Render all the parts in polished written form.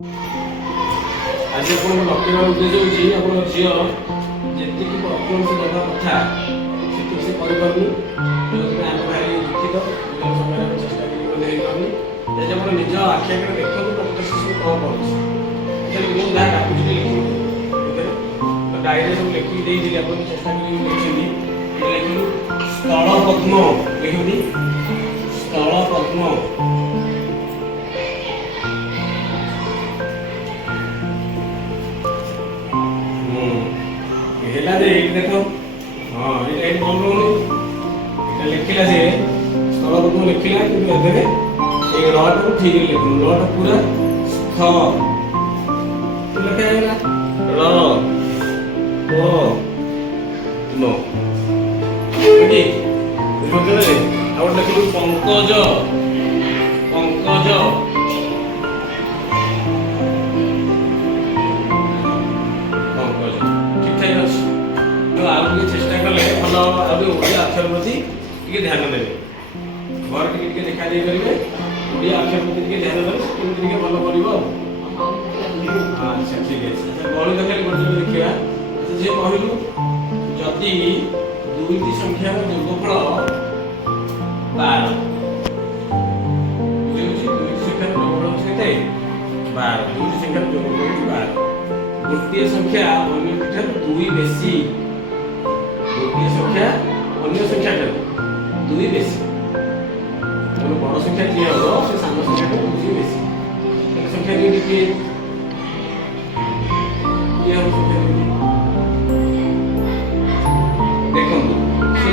आज आप डॉक्टर उद्देश्य होची आपण झियो जेति की परफॉर्मेंस देबा कथा से ठीक से करि परनु तो हम भाई लिखित जो समय में चेष्टा करी नहीं करनी जे आपण निज आखि के देखो तो प्रोसेस को करू जे मु दा कापी लिखि तो डायरी सब लिखि देई दिले आपण चेष्टा करी लिखिली लिखिलु स्थल पद्म लिखिली स्थल पद्म हेला दे एक देखो हां ये एक बोल रो ये लिखिला से स्थल को लिखिला कि एबे एक रॉड को ठीक लिखो रॉड पूरा स्थ तो लिखा है ना र ओ नो ओके देखो करे और लिखिलु पंकज पंकज चेष्टा कले भल ओडिया अक्षर प्रति ध्यान देवे घर टे देखा दे करेंगे ओडिया अक्षर प्रति ध्यान देवे केमती भल कर अच्छा ठीक है अच्छा गणित खाली गोटे देखा जे कहलु जदि दुईटी संख्यार योगफल 12 दुईटी संख्यार योगफल केते 12 दुईटी संख्यार योगफल 12 गोटे संख्या अन्य ठार 2 बेसी गोटे संख्या अन्य संख्या ठार 2 बेसी बड़ संख्या जी हम से साम संख्या ठार 2 बेसी एक संख्या के हम संख्या देखो से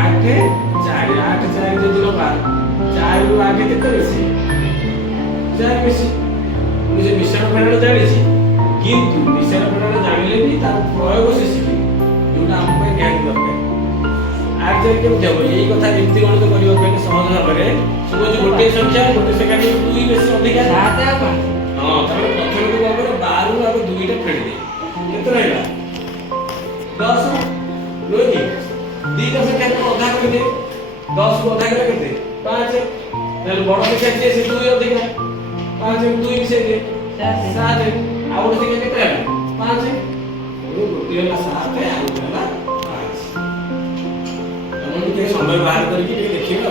8 4 8 4 जो दिन 4 रु 8 केते बेसी 4 बेसी मुझे मिश्रण फेराण जानी किंतु मिश्रण फेराण जानिले भी तार प्रयोग से शिखी जोटा हम पे ज्ञान दरकार आज जब केम जब यही कथा केमती गणित करियो पहले सहज भाबरे सपोज गोटे संख्या गोटे संख्या के 2 बेसी अधिक 7 आ 5 हां तबे प्रथम को बाबरे 12 रु आगे 2 टा फेड दे केते रहला 10 लोनी दीटा संख्या को आधा कर दे 10 को आधा कर केते 5 ताले बड़ संख्या जे से 2 अधिक 5 में 2 मिसे दे 7 आउट से केते रहला 5 वो गोटी वाला 7 आउट वाला 5 हम के समय बाहर करके देखिबा